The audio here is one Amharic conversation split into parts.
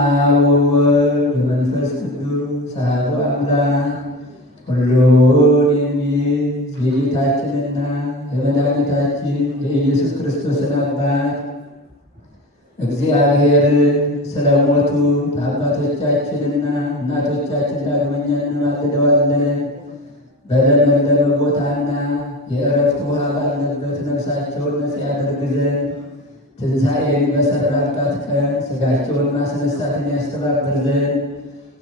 አብ ወወልድ ወመንፈስ ቅዱስ አሐዱ አምላክ ሁሉን የሚይዝ የጌታችንና የመድኃኒታችን የኢየሱስ ክርስቶስን አባት እግዚአብሔር ስለ ሞቱት አባቶቻችንና እናቶቻችን ዳግመኛ እንማልደዋለን። በለመለመ ቦታና የዕረፍት ውሃ ባለበት ነፍሳቸውን ነጻ ያደርግ ዘንድ ትንሣኤን በሠራባት ቀን ሥጋቸውን ማስነሳትን ያስተባብር ዘንድ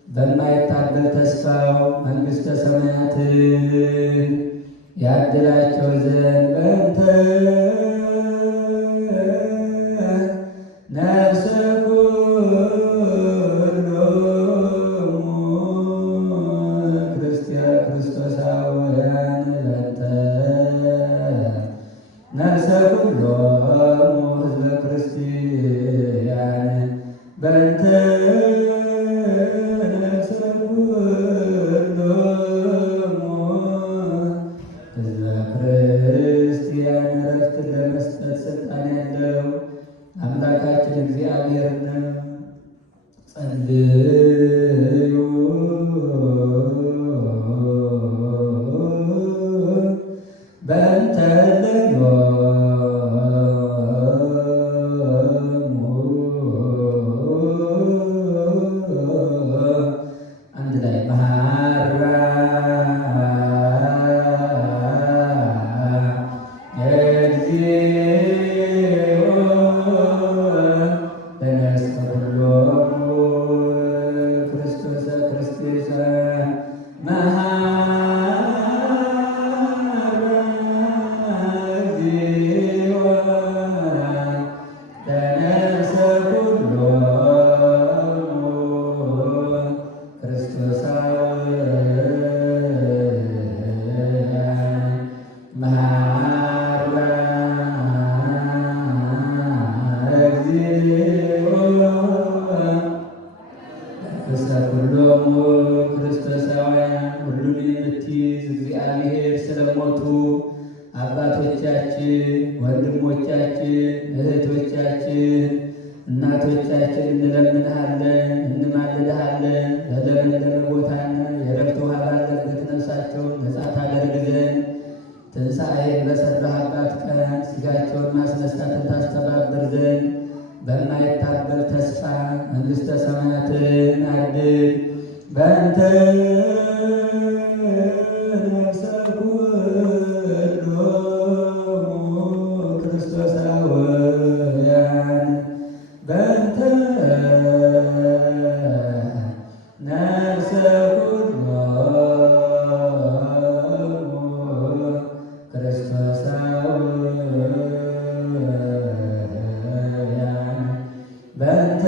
በማይታበል ተስፋው መንግሥተ ሰማያትን ያድላቸው ዘንድ በእንተ ነፍሰ ክርስቶሳውያን በእንተ ነፍሰ ኩሎሙ ሕዝበ ክርስቲያን በእንተ ነፍሰ ኩሎሙ ሕዝበ ክርስቲያን ዕረፍትን ለመስጠት ሥልጣን ያለው አምላካችን እግዚአብሔር ነው። ጸልዩ በእንተ አንድ ላይ መሐራ እግዚኦ ለነፍሰ ኩሎሙ ክርስቶስ ክርስቶስ ሁሉም ክርስቶሳውያን ሁሉን የምትይዝ እግዚአብሔር ስለሞቱ አባቶቻችን፣ ወንድሞቻችን፣ እህቶቻችን፣ እናቶቻችን እንለምንሃለን፣ እንማልድሃለን። በለመለመ ቦታና የዕረፍት ውሃ ባለበት ነፍሳቸውን ነጻ ታደርግ ዘንድ ትንሣኤን በሠራህባት ቀን ሥጋቸውን ማስነሳትን ታስተባብር ዘንድ በማይታበል ተስፋ መንግሥተ ሰማያትን አድል በእንተ ነፍሰ ኩሎሙ ክርስቶሳውያን በእንተ ነፍሰ ኩሎሙ ክርስቶሳውያን በእንተ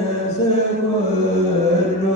ነፍሰ ኩሎሙ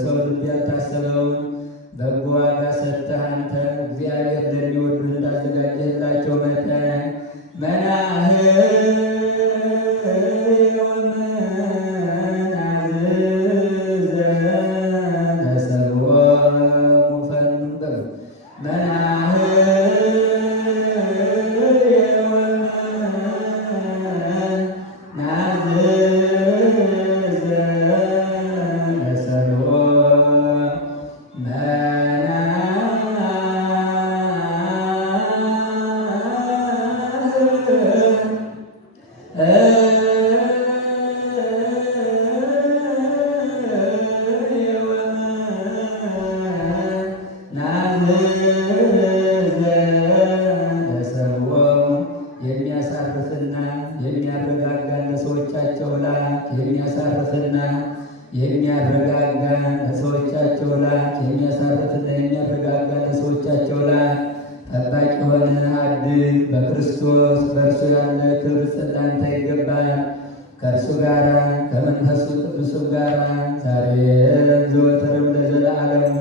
በሰው ልብ ያልታሰበውን በጎ ዋጋ ሰጥተህ አንተ እግዚአብሔር ለሚወዱ እንዳዘጋጀህላቸው መጠን የሚያሳርፍና የሚያረጋጋ ለሰዎቻቸው ላይ የሚያሳርፍና የሚያረጋጋ ለሰዎቻቸው ላይ የሚያሳርፍና የሚያረጋጋ ለሰዎቻቸው ላይ ጠባቂ ሆነ አድል በክርስቶስ በእርሱ ያለ ክብር ላንተ ይገባል። ከእርሱ ጋር ከመንፈሱ ቅዱስም ጋር ዛሬም ዘወትርም ለዘላለሙ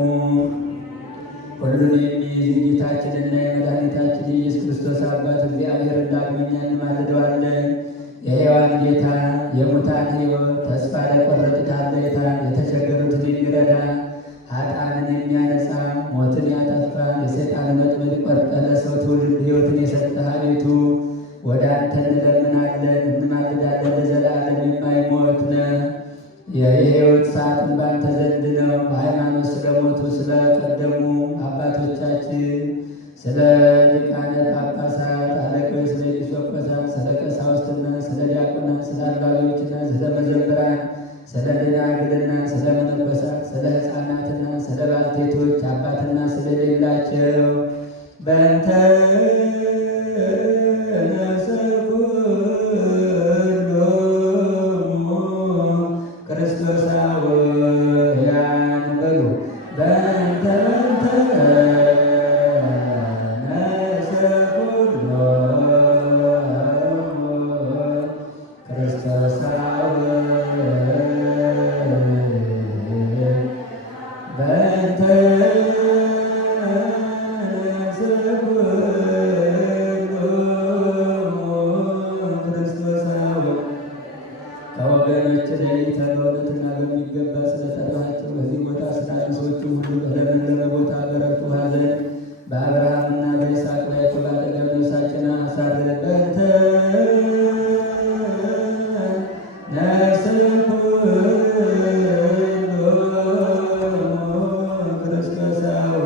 ሁሉን የሚይዝ ጌታችንና የመድኃኒታችን የኢየሱስ ክርስቶስ አባት እግዚአብሔር ዳግመኛ እንማልደዋለን። የሕያዋን ጌታ የሙታን ሕይወት ተስፋ ለቆረጡት አለኝታ የተቸገሩትን የሚረዳ ኃጥአንን የሚያነጻ ሞትን ያጠፋ የሰይጣን ወጥመድ ቆርጠህ ለሰው ትውልድ ሕይወትን የሰጠህ አቤቱ ወደ አንተ እንለምናለን እንማልዳለን። ለዘላለም የማይሞት ነህ። የሕይወት ሰዓትን ባንተ ዘንድ ነው። በሃይማኖት ስለሞቱ ስለቀደሙ አባቶቻችን ስለ ሊቃነ ጳጳሳት አለቆች፣ ስለ ኤጲስቆጶሳት፣ ስለ ቀሳውስትና ስለ ዲያቆናት፣ ስለ አልባቢዎችና ስለ መዘምራን፣ ስለ ደናግልና ስለ መነኮሳት፣ ስለ ሕፃናትና ስለ ባልቴቶች አባትና ስለሌላቸው በእንተ ከወገኖች ለይተህ በእውነትና በሚገባ ስለጠራሃቸው በዚህ ቦታ ስላሉ ሰዎች ሁሉ በለመለመ ቦታ በረፍት ሐዘን በአብርሃምና በይስሐቅ ላይ በአጠገብ ነፍሳችንን አሳርፍ። በእንተ ነፍስኩ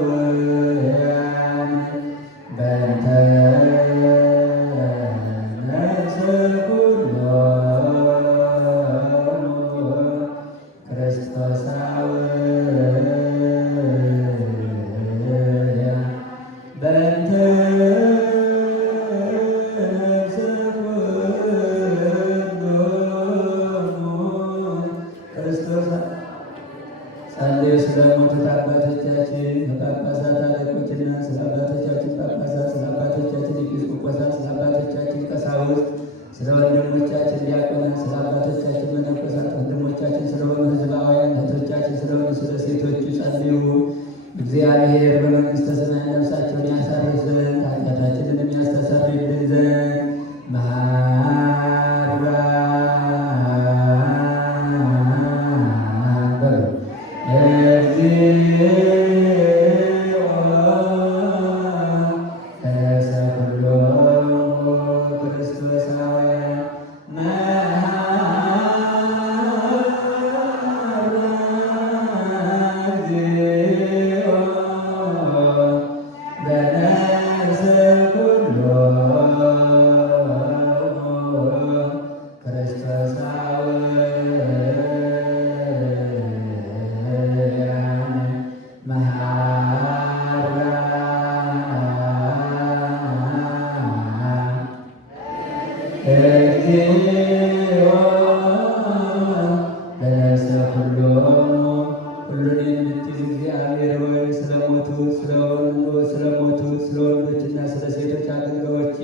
ክርስቶሳውያን በእንተ ጸልዩ ስለሞቱት አባቶቻችን ጳጳሳት አለቆችና ስለ አባቶቻችን ጳጳሳት፣ ስለ አባቶቻችን ኤጲስቆጶሳት፣ ስለ አባቶቻችን ቀሳውስት፣ ስለ ወንድሞቻችን ዲያቆናት፣ ስለ አባቶቻችን መነኮሳት፣ ወንድሞቻችን ስለሆኑ ሕዝባውያን፣ እህቶቻችን ስለሆኑ ስለ ሴቶቹ ጸልዩ። እግዚአብሔር በመንግሥተ ሰማያት ነፍሳቸውን ያሳርፍ ዘንድ ኃጢአታችንን የሚያስተሰርይልን ዘንድ ሁሉን የምትይዝ እግዚአብሔር ሆይ ስለሞቱት ስለ ወንዶችና ስለ ሴቶች አገልጋዮች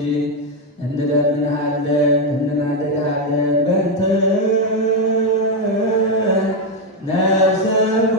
እንለምንሃለን እንማልድሃለን። በእንተ ነፍስኩ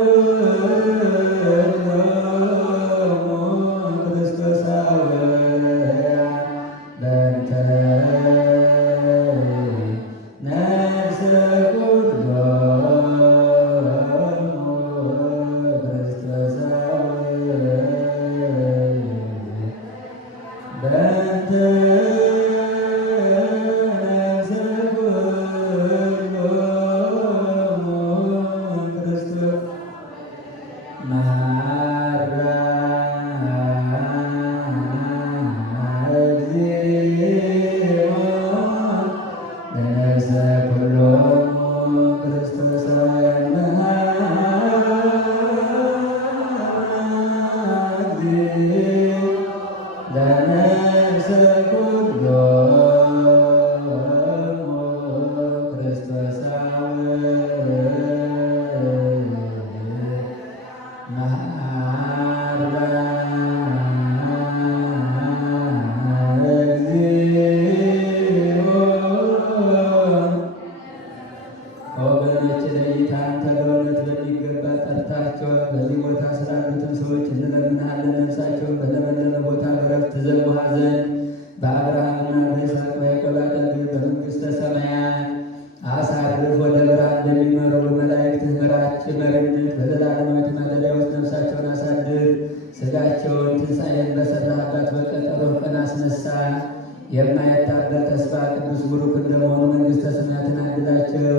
የማይታበል ተስፋ ቅዱስ ቡሩክ እንደመሆኑ መንግሥተ ሰማያትን አድላቸው።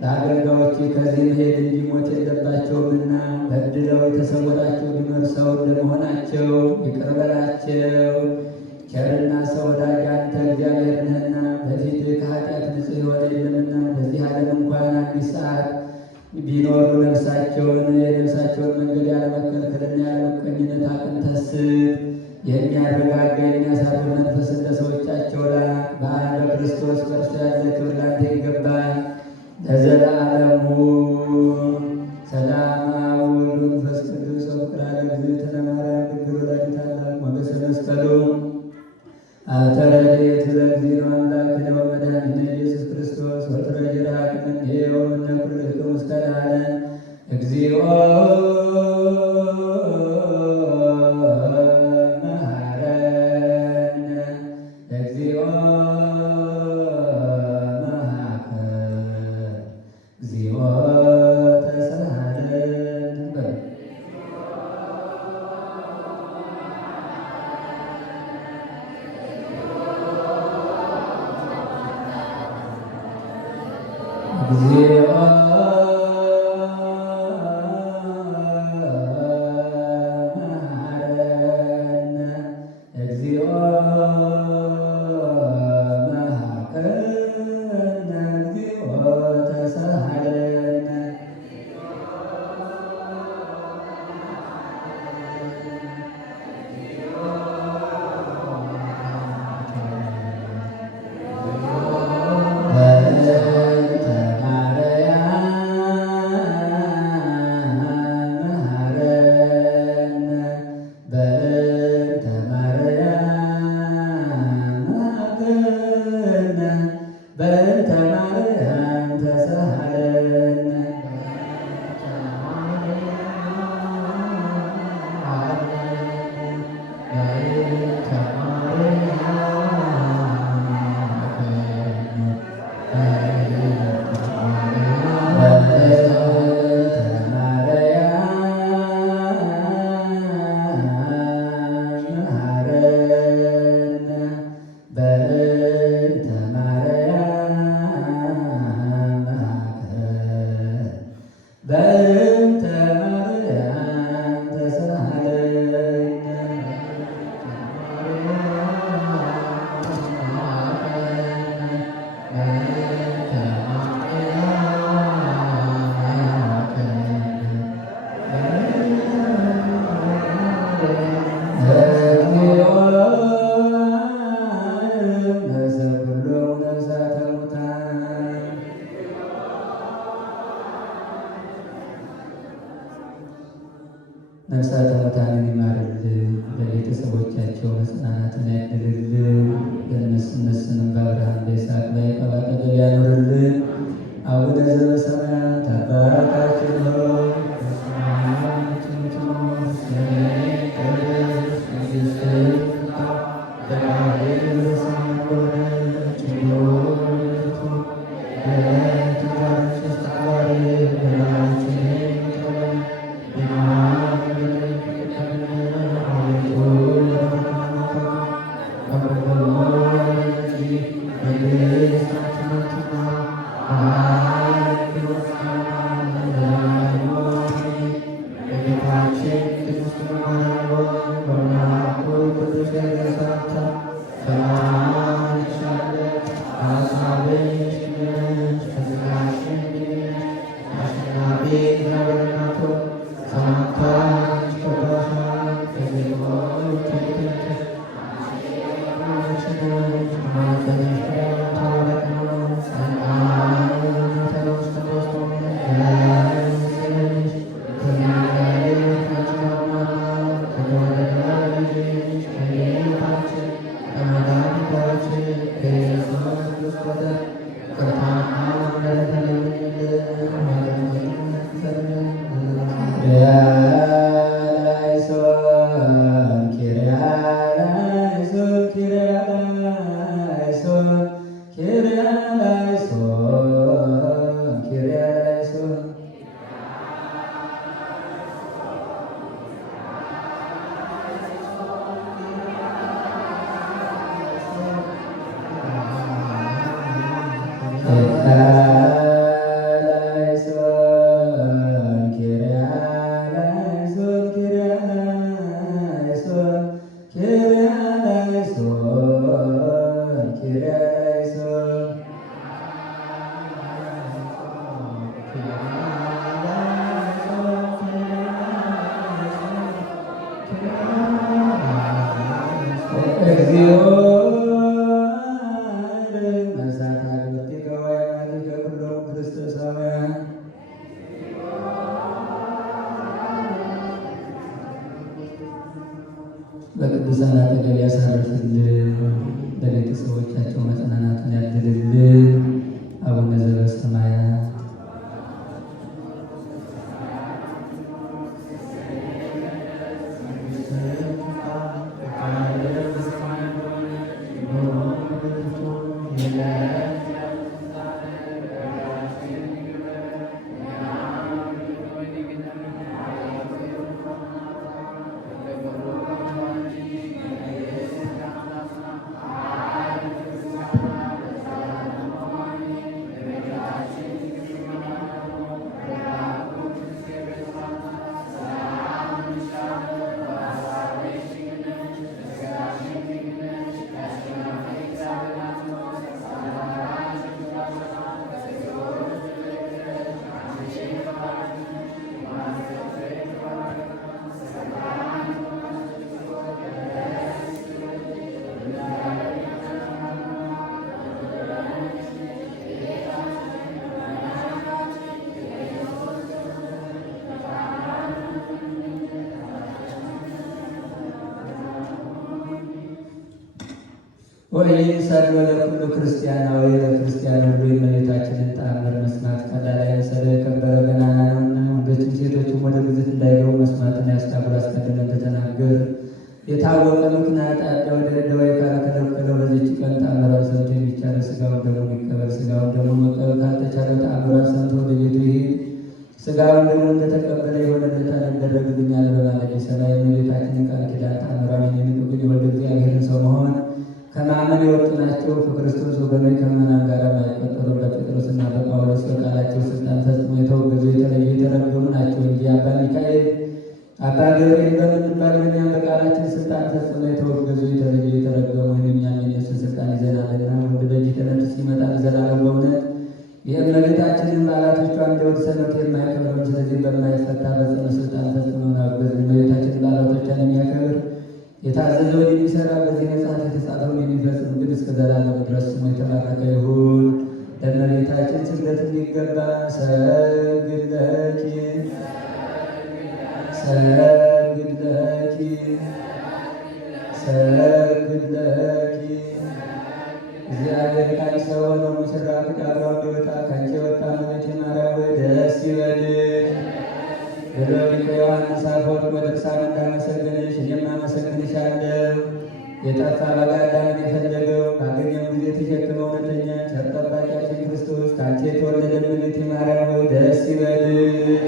ለአገልጋዮች ከዚህ መሄድ እንጂ ሞት የለባቸውምና በድለው የተሰወራቸው ቢኖር ሰው እንደመሆናቸው ይቅር በላቸው። ቸርና ሰው ወዳጅ አንተ እግዚአብሔር ነህና በፊት ከኃጢአት ንጹሕ የሆነ የለምና በዚህ ዓለም እንኳን አንዲት ሰዓት ቢኖሩ የነፍሳቸውን መንገድ ያለመከልከልና ያለመቀኝነት አቅንተህ ስጥ። የሚያረጋጋ የሚያሳርፍ መንፈስ እንደ ሰዎቻቸው ላክ። በአንድ በክርስቶስ በእርሱ ያለ ክብር ላንተ ይገባል ለዘላለሙ። ሰላም አብ ወወልድ ወመንፈስ ቅዱስ ወፍቅር እግዝእትነ ማርያም ድንግል ወላዲተ አምላክ ሞገሰ መስቀሉ አተረድኤት ለእግዚእነ አምላክነ ወመድኃኒነ ኢየሱስ ክርስቶስ ወትረጅ ረሃቅነ እምነ ኩልክሙ እስከ ለዓለም እግዚኦ ነፍሳተ ሙታንን ይማርልን፣ ለቤተሰቦቻቸው መጽናናትን ያድልልን፣ እነሱንም በአብርሃም በይስሐቅ በያዕቆብ አጠገብ ያኖርልን። አቡነ ዘበሰማያት አባታችን ሆይ Amen. በቅዱሳን አጠገብ ያሳርፍልን፣ ለቤተሰቦቻቸው መጽናናትን ያድልልን። አቡነ ዘበሰማያት ወይንሰዶ ለኩሉ ክርስቲያናዊ ለክርስቲያን ሁሉ የእመቤታችንን ተአምር መስማት ቀላል አይምሰልህ፣ የከበረ ገናና ነውና። ወንዶችም ሴቶችም ወደ ግዝት እንዳይገቡ መስማትን ያስታጉል። አስቀድመን እንደተናገር የታወቀ ምክንያት አለ። ወደ ደዌ ካልከለከለው በዚች ቀን ተአምሯን ሰምቶ የሚቻለው ሥጋውን ደሙን ይቀበል። ሥጋውን ደሙን መቀበል ካልተቻለው ተአምሯን ሰምቶ ወደ ቤቱ ይሂድ። ሥጋውን ደሙን እንደተቀበለ ይሆንለታል፣ ይደረግልኛል በማለት የሰማይ የእመቤታችንን ቃል ኪዳን ተአምሯን የሚንቁ ግን የወልደ እግዚአብሔርን ሰው መሆን ከማመን የወጡ ናቸው። ከክርስቶስ ወገኖች ከምዕመናን ጋር የማይቆጠሩ በጴጥሮስና በጳውሎስ በቃላቸው ስልጣን ፈጽሞ የተወገዙ የተለዩ የተረገሙ ናቸው እንጂ አባ ሚካኤል አባ ገብርኤል በምንባል በእኛም በቃላችን ስልጣን ፈጽሞ የተወገዙ የተለዩ የተረገሙ እኛም የነሱን ስልጣን ይዘናልና። ወንድ ልጅ ተነስ ሲመጣ ለዘላለም በእውነት የእመቤታችንን በዓላቶቿን እንዲወድ ሰንበት የማይከብረውን ስለዚህ በማይፈታ በጽኑ ስልጣን ፈጽሞ ናገዝ እመቤታችንን በዓላቶቿን የሚያከብር የታዘዘውን የሚሰራ በዚህ መጽሐፍ የተጻፈውን የሚፈጽም ግን እስከ ዘላለም ድረስ ስሙ የተባረከ ይሁን። ለእመቤታችን ስግደት የሚገባ ሰግድለኪ ሰግድለኪ ሰግድለኪ እግዚአብሔር ቃል ሰው ሆኖ ሙሽራ ከጫጉላው እንዲወጣ ከአንቺ የወጣ እመቤቴ ማርያም ሆይ ደስ ይበልሽ ብሎ ሊቀ ዮሐንስ አፈወርቅ በድርሳኑ እንዳመሰገነሽ እኔም አመሰግንሻለሁ። የጠፋ በግ አዳምን የፈለገው ባገኘው ጊዜ ተሸክመው እውነተኛ ቸር ጠባቂያችን ክርስቶስ ከአንቺ የተወለደ እመቤቴ ማርያም ሆይ ደስ ይበልሽ።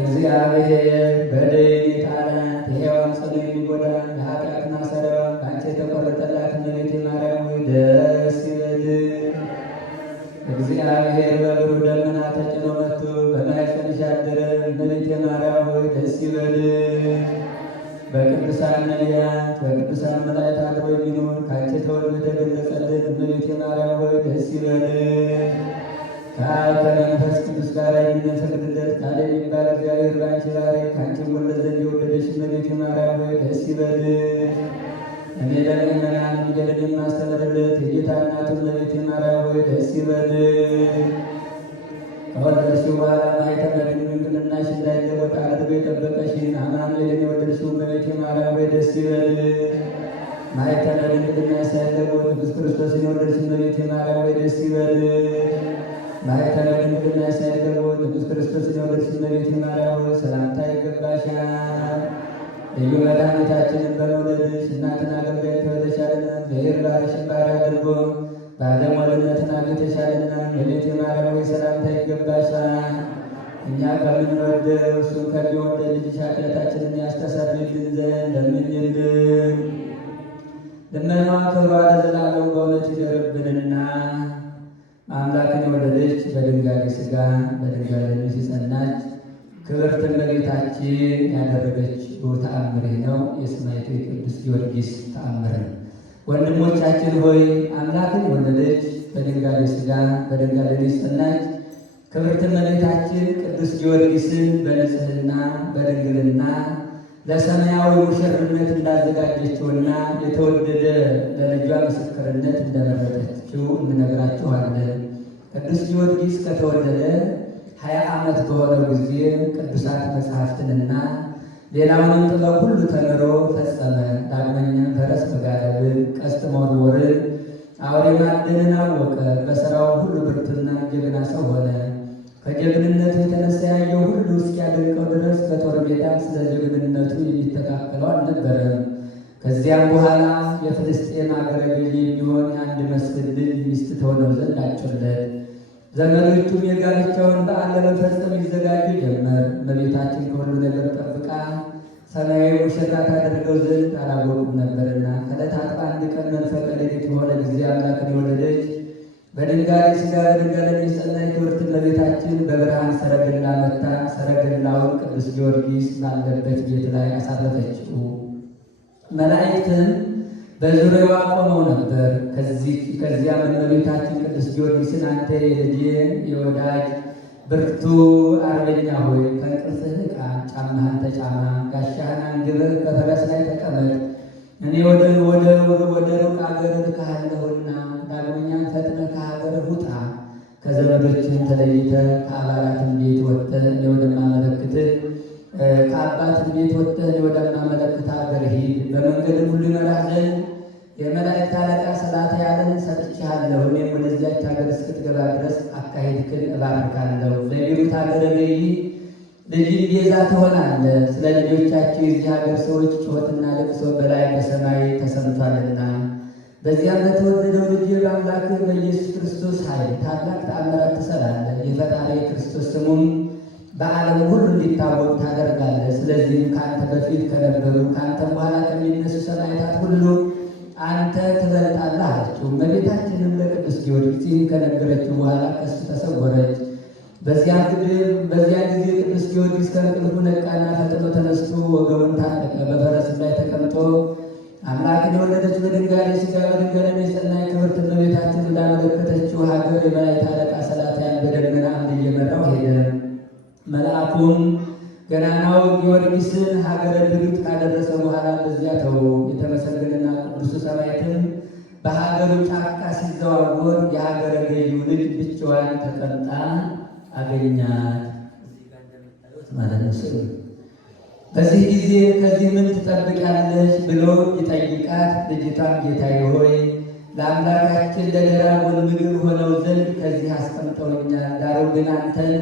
እግዚአብሔር በደል የጣላት የሔዋን ጽኑ የሚጎዳ የኃጢአት ማሰሪያዋ ከአንቺ የተቆረጠላት እመቤቴ ማርያም ሆይ ደስ ይበልሽ። እግዚአብሔር በብሩህ ደመና ተጭኖ መጥቶ በማኅፀንሽ ያደረ እመቤቴ ማርያም ደስ ይበልሽ። በቅዱሳን ነቢያት በቅዱሳን መላእክት አድሮ የሚኖር ከአንቺ ተወልዶ የተገለጸልን እመቤቴ ማርያም ሆይ ደስ ይበልሽ። ከአብ ከመንፈስ ቅዱስ ጋር የሚመሰግንለት ቃል የሚባል እግዚአብሔር በአንቺ ባሪ ከአንቺ ወለድ ዘንድ የወለደሽ እመቤቴ ማርያም ሆይ ደስ ይበልሽ። እኔ ለምእመናን ወንጌልን የማስተምርለት የጌታ እናቱ እመቤቴ ማርያም ሆይ ደስ ይበልሽ። ከወለድሽው በኋላ ማኅተመ ድንግልናሽ እንዳይለወጥ አድርጎ የጠበቀሽን አማኑኤልን የወለድሽው እመቤቴ ማርያም ሆይ ደስ ይበልሽ። ማኅተመ ድንግልናሽ ሳይለወጥ ቅዱስ ክርስቶስን የወለድሽ እመቤቴ ማርያም ሆይ ደስ ይበልሽ። ማኅተመ ድንግልናሽ ሳይለወጥ ቅዱስ ክርስቶስን የወለድሽ እመቤቴ ማርያም ሆይ ሰላምታ ይገባሻል። ልዩ መድኃኒታችንን በመውለድሽ እናትን አገልጋይ ተወልደሻልና እግዚአብሔር ባሪያሽን ባሪያ አድርጎ ባለሟልነትን አግኝተሻልና እመቤቴ ማርያም ሆይ ሰላምታ ይገባሻል። እኛ ከምንወደው እሱ ከሚወደድ ልጅሽ ኃጢአታችንን ያስተሰርይልን ዘንድ ለምኝልን። ልመናዋ ክብሯ ለዘላለሙ በእውነት ይደርብንና አምላክን የወለደች በድንጋሌ ሥጋ በድንጋሌ ነፍስ የጸናች ክብርት እመቤታችን ያደረገችው ተአምር ነው። የሰማዕቱ የቅዱስ ጊዮርጊስ ተአምር ነው። ወንድሞቻችን ሆይ አምላክን የወለደች በድንጋሌ ሥጋ በድንጋሌ ነፍስ የጸናች ክብርት እመቤታችን ቅዱስ ጊዮርጊስን በንጽሕና በድንግልና ለሰማያዊ ሙሽርነት እንዳዘጋጀችውና የተወደደ ለልጇ ምስክርነት እንደመረጠችው እንነግራችኋለን። ቅዱስ ጊዮርጊስ ከተወለደ 20 ዓመት በሆነው ጊዜ ቅዱሳት መጽሐፍትንና ሌላውንም ጥበብ ሁሉ ተምሮ ፈጸመ። ዳግመኛም ፈረስ መጋለብን፣ ቀስት መወርወርን፣ አውሬ ማደንን አወቀ። በሥራው ሁሉ ብርቱና ጀግና ሰው ሆነ። ከጀግንነቱ የተነሳ ያየው ሁሉ እስኪያደንቀው ድረስ በጦር ሜዳ ስለ ጀግንነቱ የሚተካከለው አልነበረም። ከዚያም በኋላ የፍልስጤም አገረ ገዥ የሚሆን የአንድ መስፍን ልጅ ሚስት ትሆነው ዘንድ አጩለት። ዘመዶቹም የጋብቻውን በዓል ለመፈጸም ይዘጋጁ ጀመር። እመቤታችን ከሁሉ ነገር ጠብቃ ሰማያዊ ሙሽራ ታደርገው ዘንድ አላወቁም ነበርና ከዕለታት በአንድ ቀን መንፈቀ ሌሊት በሆነ ጊዜ አምላክን የወለደች በድንጋሌ ሥጋ በድንጋሌ ነፍስ የጸናች ክብርት እመቤታችን በብርሃን ሰረገላ መጥታ ሰረገላውን ቅዱስ ጊዮርጊስ ባለበት ቤት ላይ አሳረፈችው። መላእክትም በዙሪያዋ ቆመው ነበር። ከዚያም እመቤታችን ቅዱስ ጊዮርጊስን አንተ የልጄ የወዳጅ ብርቱ አርበኛ ሆይ ከእንቅልፍህ ንቃ፣ ጫማህን ተጫማ፣ ጋሻህን አንግበህ በፈረስ ላይ ተቀመጥ፣ እኔ ወደ ሩቅ አገር እልክሃለሁና ዳግመኛም ፈጥነህ ከሀገርህ ውጣ። ከዘመዶችህም ተለይተህ ከአባላትም ቤት ወጥተህ እኔ ወደማመለክትህ ከአባትም ቤት ወጥተህ እኔ ወደማመለክትህ አገር ሂድ። በመንገድም ሁሉ ይመራህ ዘንድ የመላእክት አለቃ ሰላትያልን ሰጥቼሃለሁ። እኔም ወደዚያች ሀገር እስክትገባ ድረስ አካሄድክን እባርካለሁ። ለሚሉት አገረ ገዢ ልጅን ቤዛ ትሆናለህ። ስለ ልጆቻቸው የዚህ ሀገር ሰዎች ጩኸትና ልቅሶ በላይ በሰማይ ተሰምቷልና በዚያም በተወደደው ልጅ በአምላክህ በኢየሱስ ክርስቶስ ኃይል ታላቅ ተአምራት ትሠራለህ። የፈጣሪ የክርስቶስ ስሙም በዓለም ሁሉ እንዲታወቅ ታደርጋለህ። ስለዚህም ከአንተ በፊት ከነበሩ ከአንተም በኋላ ከሚነሱ ሰማዕታት ሁሉ አንተ ትበልጣለህ አለችው። እመቤታችንም ለቅዱስ ጊዮርጊስ ይህን ከነገረችው በኋላ ከእሱ ተሰወረች። በዚያ ጊዜ ቅዱስ ጊዮርጊስ ከእንቅልፉ ነቃና ፈጥኖ ተነስቶ ወገቡን ታጠቀ። በፈረስም ላይ ተቀምጦ አምላክን የወለደች በድንጋሌ ሥጋ በድንጋሌ ነፍስ የጸናች ክብርት እመቤታችን እንዳመለከተችው ሀገር የመላእክት አለቃ ሰላትያል በደመና አምድ እየመራው ሄደ። መልአኩም ገናናው ጊዮርጊስን ሀገረ ብሉት ካደረሰ በኋላ በዚያ ተወው። የተመሰገነና ቅዱሱ ሰማዕትም በሀገሩ ጫካ ሲዘዋወር የሀገረ ገዢው ልጅ ብቻዋን ተቀምጣ አገኛት ማለት ነው። በዚህ ጊዜ ከዚህ ምን ትጠብቂያለሽ ብሎ ይጠይቃት። ልጅቷን ጌታዬ ሆይ ለአምላካችን ለደራጎን ምግብ ሆነው ዘንድ ከዚህ አስቀምጠውኛል። ዳሩ ግን አንተን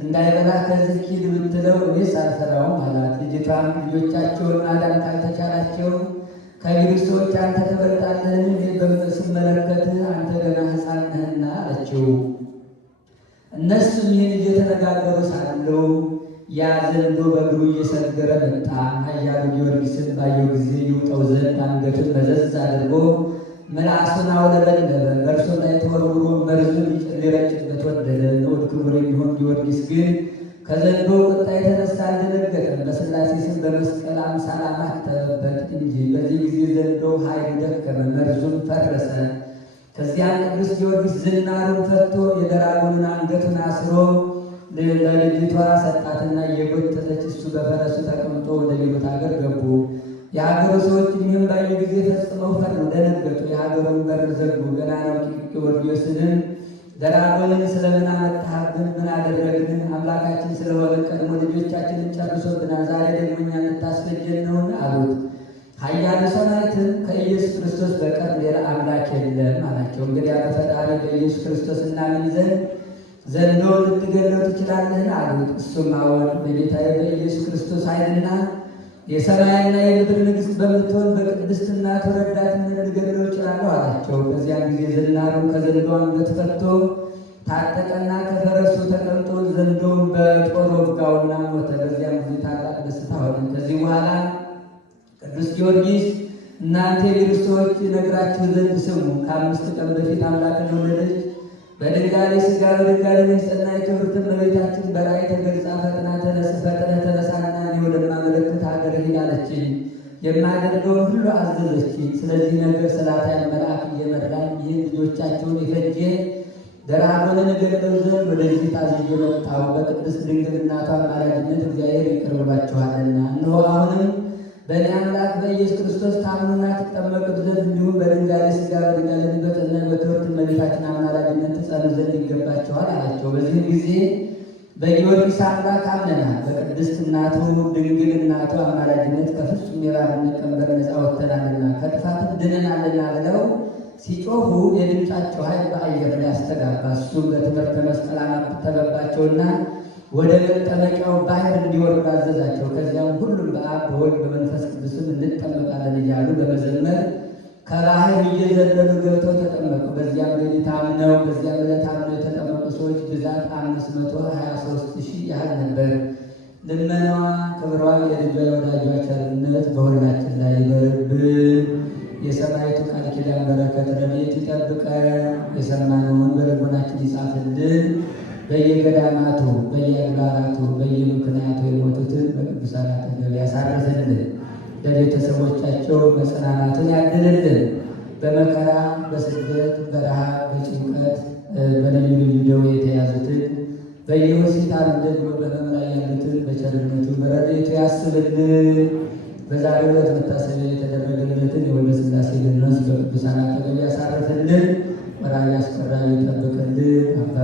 እንዳይበላ ከዚህ ሂድ ብትለው እኔስ አልፈራውም አላት። ልጅቷም ልጆቻቸውን ማዳን ካልተቻላቸው ከግሪክ ሰዎች አንተ ትበልጣለህን? እኔ ስመለከትህ አንተ ገና ሕፃን ነህና አለችው። እነሱም ይህን እየተነጋገሩ ሳለው ያ ዘንዶ በእግሩ እየሰገረ መጣ። ኃያሉ ጊዮርጊስን ባየው ጊዜ ይውጠው ዘንድ አንገቱን መዘዝ አድርጎ ምላሱን አውለበለበ። በእርሱ ላይ ተወርውሮ መርዙን ሊረጭበት ወደደ። ንዑድ ክቡር የሚሆን ጊዮርጊስ ግን ከዘንዶ ቁጣ የተነሳ አልደነገጠም። አምሳል አማተበበት እንጂ። በዚህ ጊዜ ዘንዶ ኃይሉ ደከመ፣ መርዙም ፈረሰ። ከዚያም ቅዱስ ጊዮርጊስ ዝናሩን ፈቶ የደራጎንን አንገቱን አስሮ ለልጅቷ ሰጣትና እየጎተተች እሱ በፈረሱ ተቀምጦ ወደ ሌሎት ሀገር ገቡ። የሀገሩ ሰዎች ይህም ባዩ ጊዜ ፈጽመው ፈሩ፣ ደነገጡ። የሀገሩን በር ዘጉ። ገናናው ጊዮርጊስንም ደራጎንን ስለምን አመጣህብን? ምን አደረግን? አምላካችን ስለሆነ ቀድሞ ልጆቻችንን ጨርሶብናል፣ ዛሬ ደግሞ እኛን ልታስፈጀን ነውን? አሉት። ኃያሉ ሰማዕትም ከኢየሱስ ክርስቶስ በቀር ሌላ አምላክ የለም አላቸው። እንግዲያ በፈጣሪ በኢየሱስ ክርስቶስ እናምን ዘንድ ዘንዶውን ልትገድለው ትችላለህን? አሉት። እሱም አዎን፣ በጌታዬ በኢየሱስ ክርስቶስ ኃይልና የሰማይና የምድር ንግሥት በምትሆን በቅድስት እናቱ ረዳትነት ልገድለው እችላለሁ አላቸው። በዚያም ጊዜ ዝናሩን ከዘንዶ አንገት ፈትቶ ታጠቀና ከፈረሱ ተቀምጦ ዘንዶውን በጦር ወጋውና ሞተ። በዚያም ጊዜ ታላቅ ደስታ ሆነ። ከዚህ በኋላ ቅዱስ ጊዮርጊስ እናንተ የግብፅ ሰዎች ነግራችሁ ዘንድ ስሙ። ከ5 ቀን በፊት አምላክን ወለደች። በድንጋሌ ሥጋ በድንጋሌ የጸናች ክብርት እመቤታችን በራእይ ተገልጻ ፈጥነህ ተነሳና እኔ ወደማመለክት ሀገር ሂድ አለችኝ። የማደርገውን ሁሉ አዘዘችኝ። ስለዚህ ነገር ሰላታያን መልአክ እየመራኝ ይህን ልጆቻቸውን የፈጀ ደራጎንን እገድለው ዘንድ ወደዚህ ታዝዤ መጣሁ። በቅድስት ድንግል እናቷ አማላጅነት እግዚአብሔር ይቅር ብሏችኋልና። እነሆ አሁንም በእኔ አምላክ በኢየሱስ ክርስቶስ ታምኑና ትጠመቁት ዘንድ እንዲሁም በድንጋሌ ሥጋ በድንጋሌ በጸናች በክብርት እመቤታችን አማላጅነት ትጸኑ ዘንድ ይገባችኋል አላቸው። በዚህም ጊዜ በጊዮርጊስ አምላክ አምነናል፣ በቅድስት እናቱ ድንግል እናቱ አማላጅነት ከፍጹም የባርነት ቀንበር ነፃ ወጥተናልና ከጥፋትም ድነናልና ብለው ሲጮሁ የድምፃቸው ኃይል በአየር ላይ አስተጋባ። እሱም በትምህርተ መስቀል አማተበባቸውና ወደ መጠመቂያው ባህር እንዲወርዱ አዘዛቸው። ከዚያም ሁሉም በአብ በወልድ በመንፈስ ቅዱስም እንጠመቃለን እያሉ በመዘመር ከባህር እየዘለሉ ገብተው ተጠመቁ። በዚያም ዕለት አምነው የተጠመቁ ሰዎች ብዛት 523,000 ያህል ነበር። ልመናዋ ክብሯ፣ የልጇ የወዳጇ ቸርነት በሁላችን ላይ ይደርብን። የሰማዕቱ ቃል ኪዳን በረከት ረድኤት ይጠብቀን። የሰማነውን በልቦናችን ይጻፍልን። በየገዳማቱ በየአድባራቱ በየምክንያቱ የሞቱትን በቅዱሳን አጠገብ ያሳርፍልን። ለቤተሰቦቻቸው መጽናናትን ያድልልን። በመከራ በስደት በረሃብ በጭንቀት በልዩ ልዩ ደዌ የተያዙትን በየሆስፒታሉ ደግሞ በሕመም ላይ ያሉትን በቸርነቱ በረድኤቱ ያስብልን። በዛሬው ዕለት መታሰቢያ የተደረገለትን የወልደ ሥላሴ ልጅነት በቅዱሳን አጠገብ ያሳርፍልን። ወራጅ አስቀራቢ ይጠብቅልን። አባ